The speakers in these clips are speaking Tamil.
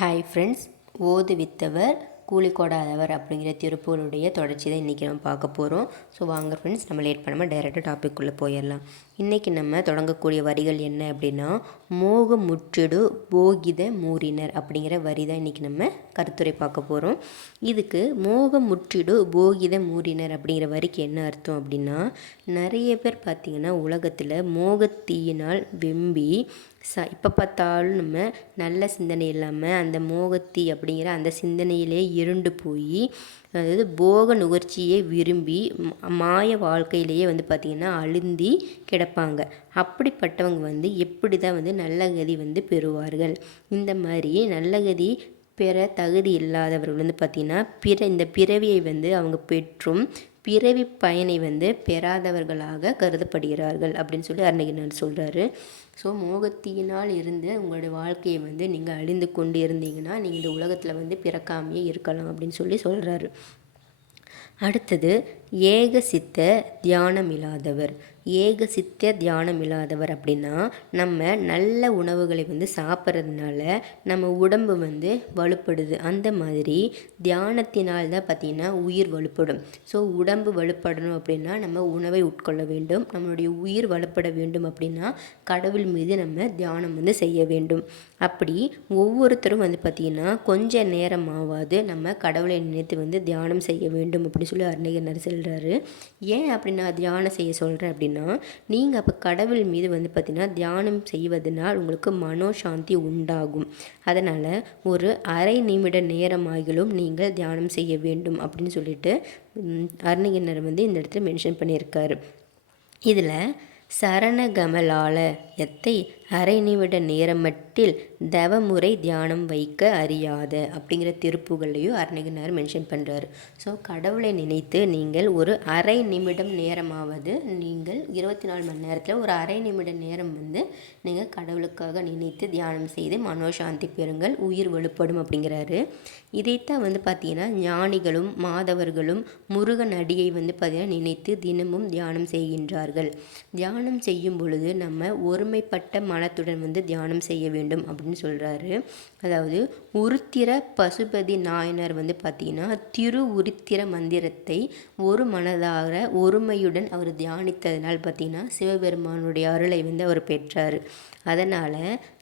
ஹாய் ஃப்ரெண்ட்ஸ் ஓது வித்தவர் கூலி கொடாதவர் அப்படிங்கிற திருப்பூருடைய தொடர்ச்சி தான் இன்றைக்கி நம்ம பார்க்க போகிறோம் ஸோ வாங்க ஃப்ரெண்ட்ஸ் நம்ம லேட் பண்ணாமல் டைரெக்டாக டாபிக்குள்ளே போயிடலாம். இன்றைக்கி நம்ம தொடங்கக்கூடிய வரிகள் என்ன அப்படின்னா மோக முற்றிடு போகித மூரினர் அப்படிங்கிற வரி தான் இன்றைக்கி நம்ம கருத்துரை பார்க்க போகிறோம் இதுக்கு மோக முற்றிடு போகித மூரினர் அப்படிங்கிற வரிக்கு என்ன அர்த்தம் அப்படின்னா நிறைய பேர் பார்த்திங்கன்னா உலகத்தில் மோகத்தீயினால் வெம்பி ச இப்போ பார்த்தாலும் நம்ம நல்ல சிந்தனை இல்லாமல் அந்த மோகத்தி அப்படிங்கிற அந்த சிந்தனையிலே இருண்டு போய் அதாவது போக நுகர்ச்சியை விரும்பி மாய வாழ்க்கையிலேயே வந்து பார்த்திங்கன்னா அழுந்தி கிடப்பாங்க. அப்படிப்பட்டவங்க வந்து எப்படி தான் வந்து நல்ல கதி வந்து பெறுவார்கள்? இந்த மாதிரி நல்ல கதி பெற தகுதி இல்லாதவர்கள் வந்து பார்த்திங்கன்னா பிற இந்த பிறவியை வந்து அவங்க பெற்றும் பிறவி பயனை வந்து பெறாதவர்களாக கருதப்படுகிறார்கள் அப்படின்னு சொல்லி அருணகிரிநாதர் சொல்கிறாரு ஸோ மோகத்தியினால் இருந்து உங்களுடைய வாழ்க்கையை வந்து நீங்கள் அழிந்து கொண்டு இருந்தீங்கன்னா நீங்கள் இந்த உலகத்தில் வந்து பிறக்காமையே இருக்கலாம் அப்படின்னு சொல்லி சொல்கிறாரு அடுத்தது ஏக சித்த தியானம் இல்லாதவர் ஏக சித்த தியானம் இல்லாதவர் அப்படின்னா நம்ம நல்ல உணவுகளை வந்து சாப்பிட்றதுனால நம்ம உடம்பு வந்து வலுப்படுது. அந்த மாதிரி தியானத்தினால் தான் பார்த்திங்கன்னா உயிர் வலுப்படும். ஸோ உடம்பு வலுப்படணும் அப்படின்னா நம்ம உணவை உட்கொள்ள வேண்டும். நம்மளுடைய உயிர் வலுப்பட வேண்டும் அப்படின்னா கடவுள் மீது நம்ம தியானம் வந்து செய்ய வேண்டும். அப்படி ஒவ்வொருத்தரும் வந்து பார்த்திங்கன்னா கொஞ்ச நேரமாவது நம்ம கடவுளை நினைத்து வந்து தியானம் செய்ய வேண்டும் அப்படின்னு சொல்லி அருணகிரிநாதர் சொல்கிறாரு ஏன் அப்படி நான் தியானம் செய்ய சொல்கிறேன் அப்படின்னா நீங்கள் அப்போ கடவுள் மீது வந்து பார்த்திங்கன்னா தியானம் செய்வதனால் உங்களுக்கு மனோசாந்தி உண்டாகும். அதனால் ஒரு அரை நிமிட நேரமாகிலும் நீங்கள் தியானம் செய்ய வேண்டும் அப்படின்னு சொல்லிட்டு அருணகிரினர் வந்து இந்த இடத்துல மென்ஷன் பண்ணியிருக்காரு. இதில் சரணகமலால எத்தை அரை நிமிட நேரமட்டில் தவமுறை தியானம் வைக்க அறியாத அப்படிங்கிற திருப்புகளையும் அருணகிரினார் மென்ஷன் பண்ணுறாரு ஸோ கடவுளை நினைத்து நீங்கள் ஒரு அரை நிமிடம் நேரமாவது நீங்கள் இருபத்தி நாலு மணி நேரத்தில் ஒரு அரை நிமிட நேரம் வந்து நீங்கள் கடவுளுக்காக நினைத்து தியானம் செய்து மனோசாந்தி பெறுங்கள் உயிர் வலுப்படும் அப்படிங்கிறாரு. இதைத்தான் வந்து பார்த்திங்கன்னா ஞானிகளும் மாதவர்களும் முருகன் அடியை வந்து பார்த்தீங்கன்னா நினைத்து தினமும் தியானம் செய்கின்றார்கள். தியானம் செய்யும் பொழுது நம்ம ஒருமைப்பட்ட மனத்துடன் வந்து தியானம் செய்ய வேண்டும் அப்படின்னு சொல்கிறாரு அதாவது உருத்திர பசுபதி நாயனர் வந்து பார்த்தீங்கன்னா திரு உருத்திர மந்திரத்தை ஒரு மனதாக ஒருமையுடன் அவர் தியானித்ததனால் பார்த்தீங்கன்னா சிவபெருமானுடைய அருளை வந்து அவர் பெற்றார். அதனால்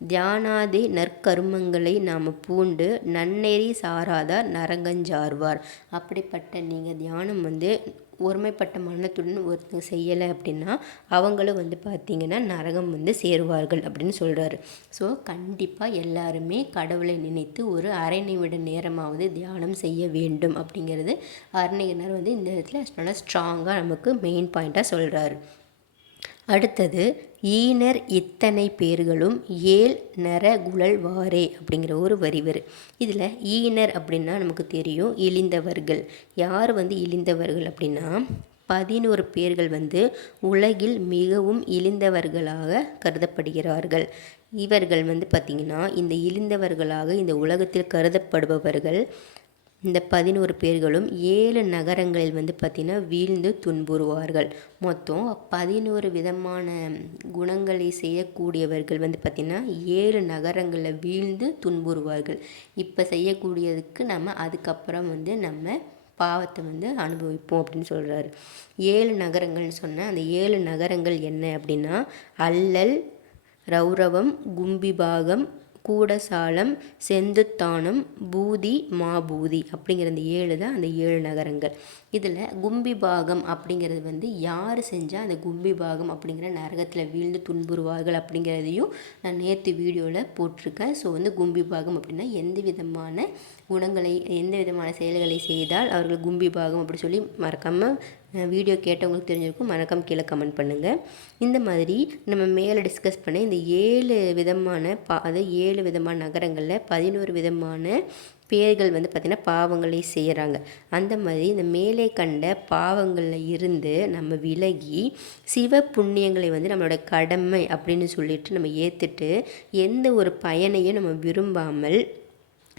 தியானாதி நற்கருமங்களை நாம் பூண்டு நன்னெறி சாராதார் நரங்கஞ்சார்வார் அப்படிப்பட்ட நீங்கள் தியானம் வந்து ஒருமைப்பட்ட மனத்துடன் ஒருத்தங்க செய்யலை அப்படின்னா அவங்களும் வந்து பார்த்திங்கன்னா நரகம் வந்து சேருவார்கள் அப்படின்னு சொல்கிறாரு ஸோ கண்டிப்பாக எல்லாருமே கடவுளை நினைத்து ஒரு அரை நிமிட நேரமாவது தியானம் செய்ய வேண்டும் அப்படிங்கிறது அருணகிரினர் வந்து இந்த இடத்துல நல்லா ஸ்ட்ராங்காக நமக்கு மெயின் பாயிண்ட்டாக சொல்கிறாரு அடுத்தது ஈனர் இத்தனை பேர்களும் ஏல் நர குழல் வாரே அப்படிங்கிற ஒரு வரி இதில் ஈனர் அப்படின்னா நமக்கு தெரியும் இழிந்தவர்கள். யார் வந்து இழிந்தவர்கள் அப்படின்னா பதினோரு பேர்கள் வந்து உலகில் மிகவும் இழிந்தவர்களாக கருதப்படுகிறார்கள். இவர்கள் வந்து பார்த்திங்கன்னா இந்த இழிந்தவர்களாக இந்த உலகத்தில் கருதப்படுபவர்கள் இந்த பதினோரு பேர்களும் ஏழு நகரங்களில் வந்து பார்த்திங்கன்னா வீழ்ந்து துன்புறுவார்கள். மொத்தம் பதினோரு விதமான குணங்களை செய்யக்கூடியவர்கள் வந்து பார்த்திங்கன்னா ஏழு நகரங்களில் வீழ்ந்து துன்புறுவார்கள். இப்போ செய்யக்கூடியதுக்கு நம்ம அதுக்கப்புறம் வந்து நம்ம பாவத்தை வந்து அனுபவிப்போம் அப்படின்னு சொல்கிறாரு ஏழு நகரங்கள்னு சொன்னால் அந்த ஏழு நகரங்கள் என்ன அப்படின்னா அல்லல் ரௌரவம் கும்பிபாகம் கூடசாலம் செந்துத்தானம் பூதி மாபூதி அப்படிங்கிற அந்த ஏழு தான் அந்த ஏழு நகரங்கள். இதில் கும்பிபாகம் அப்படிங்கிறது வந்து யார் செஞ்சால் அந்த கும்பிபாகம் அப்படிங்கிற நரகத்தில் வீழ்ந்து துன்புறுவார்கள் அப்படிங்கிறதையும் நான் நேற்று வீடியோவில் போட்டிருக்கேன். ஸோ வந்து கும்பிபாகம் அப்படின்னா எந்த விதமான குணங்களை எந்த விதமான செயல்களை செய்தால் அவர்கள் கும்பிபாகம் அப்படி சொல்லி மறக்காமல் வீடியோ கேட்டவங்களுக்கு தெரிஞ்சிருக்கும். மறக்காம கீழே கமெண்ட் பண்ணுங்கள் இந்த மாதிரி நம்ம மேலே டிஸ்கஸ் பண்ண இந்த ஏழு விதமான பா அதாவது ஏழு விதமான நகரங்களில் பதினோரு விதமான பேர்கள் வந்து பார்த்திங்கன்னா பாவங்களை செய்கிறாங்க அந்த மாதிரி இந்த மேலே கண்ட பாவங்களில் இருந்து நம்ம விலகி சிவ புண்ணியங்களை வந்து நம்மளோட கடமை அப்படின்னு சொல்லிட்டு நம்ம ஏற்றுட்டு எந்த ஒரு பயனையும் நம்ம விரும்பாமல்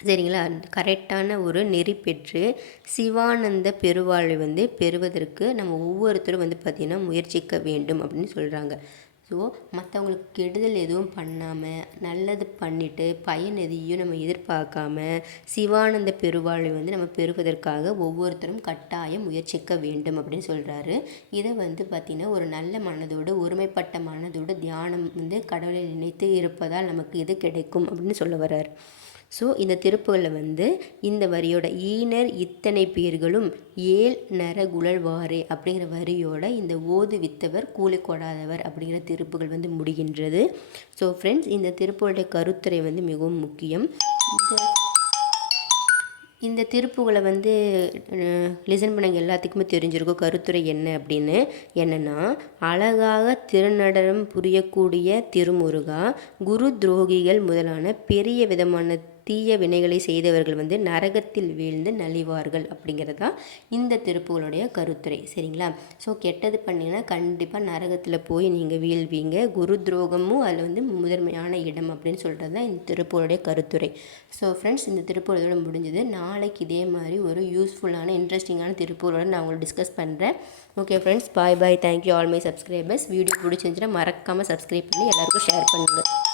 சரிங்களா? கரெக்டான ஒரு நெறி பெற்று சிவானந்த பெருவாழ்வை வந்து பெறுவதற்கு நம்ம ஒவ்வொருத்தரும் வந்து பார்த்திங்கன்னா முயற்சிக்க வேண்டும் அப்படின்னு சொல்கிறாங்க ஸோ மற்றவங்களுக்கு கெடுதல் எதுவும் பண்ணாமல் நல்லது பண்ணிவிட்டு பயன் எதையும் நம்ம எதிர்பார்க்காம சிவானந்த பெருவாழ்வை வந்து நம்ம பெறுவதற்காக ஒவ்வொருத்தரும் கட்டாயம் முயற்சிக்க வேண்டும் அப்படின்னு சொல்கிறாரு இதை வந்து பார்த்திங்கன்னா ஒரு நல்ல மனதோடு ஒருமைப்பட்ட மனதோடு தியானம் வந்து கடவுளை நினைத்து இருப்பதால் நமக்கு இது கிடைக்கும் அப்படின்னு சொல்ல வர்றார். ஸோ இந்த திருப்புகளில் வந்து இந்த வரியோட ஈனர் இத்தனை பேர்களும் ஏல் நர குழல்வாரே அப்படிங்கிற வரியோட இந்த ஓது வித்தவர் கூலி கொடாதவர் அப்படிங்கிற திருப்புகள் வந்து முடிகின்றது. ஸோ ஃப்ரெண்ட்ஸ் இந்த திருப்புகளுடைய கருத்துரை வந்து மிகவும் முக்கியம். இந்த இந்த திருப்புகளை வந்து லிசன் பண்ணவங்க எல்லாத்துக்குமே தெரிஞ்சிருக்கும் கருத்துரை என்ன அப்படின்னு. என்னென்னா அழகாக திருநடனம் புரியக்கூடிய திருமுருகா குரு துரோகிகள் முதலான பெரிய விதமான தீய வினைகளை செய்தவர்கள் வந்து நரகத்தில் வீழ்ந்து நலிவார்கள் அப்படிங்கிறது தான் இந்த திருப்புகளுடைய கருத்துரை. சரிங்களா? ஸோ கெட்டது பண்ணிங்கன்னா கண்டிப்பாக நரகத்தில் போய் நீங்கள் வீழ்வீங்க. குரு துரோகமும் அதில் வந்து முதன்மையான இடம் அப்படின்னு சொல்கிறது தான் இந்த திருப்புகளுடைய கருத்துரை. ஸோ ஃப்ரெண்ட்ஸ் இந்த திருப்பூரோட முடிஞ்சது. நாளைக்கு இதே மாதிரி ஒரு யூஸ்ஃபுல்லான இன்ட்ரெஸ்டிங்கான திருப்பூரோட நான் உங்களுக்கு டிஸ்கஸ் பண்ணுறேன் okay friends bye bye thank you all my subscribers video பிடிச்சிருந்துச்சுன்னா மறக்காமல் சப்ஸ்கிரைப் பண்ணி எல்லாருக்கும் ஷேர் பண்ணுங்கள்